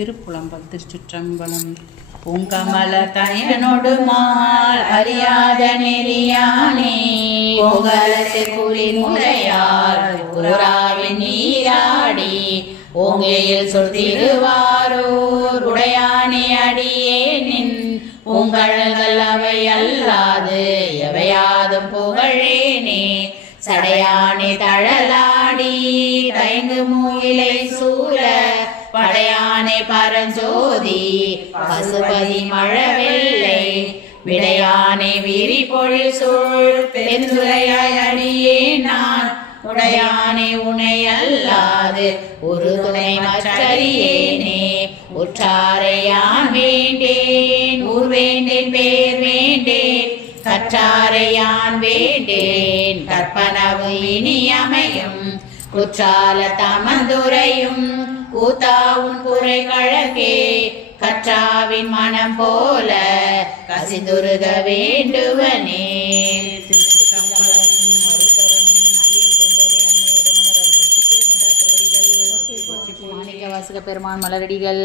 திருப்புலம்பல் திருச்சிற்றம்பலம். பூங்கமல தனியனோடு mall அறியாத நெறியானே பொங்கலசை குறி முறையால் புறாவின் நீராடி ஓங்கையில் சொத்திருவாரூர் உடையானே அடியேனின் பூங்கழல்கள் அவை அல்லாது எவையாதும் புகழேனே சடையானே தழலாடி தயங்கு மூவிலை சூழ படையானே பரஞ்சோதி பசுபதி மழவெல்லை விடையானே விரி பொழில் சூழ் பெருந்துரையாய் அடியே நான் உடையானே உனை அல்லாது ஒரு துணை மற்றறியேனே உற்றாரையான் வேண்டேன் ஊர் வேண்டேன் பேர் வேண்டேன் கற்றாரையான் வேண்டேன் கற்பனவு இனி அமையும் குற்றால தமந்துரையும் கூத்தாவும் குறை கழகே கற்றாவின் மனம் போல கசிந்துருக வேண்டுவனே. மாணிக்க வாசக பெருமான் மலரடிகள்.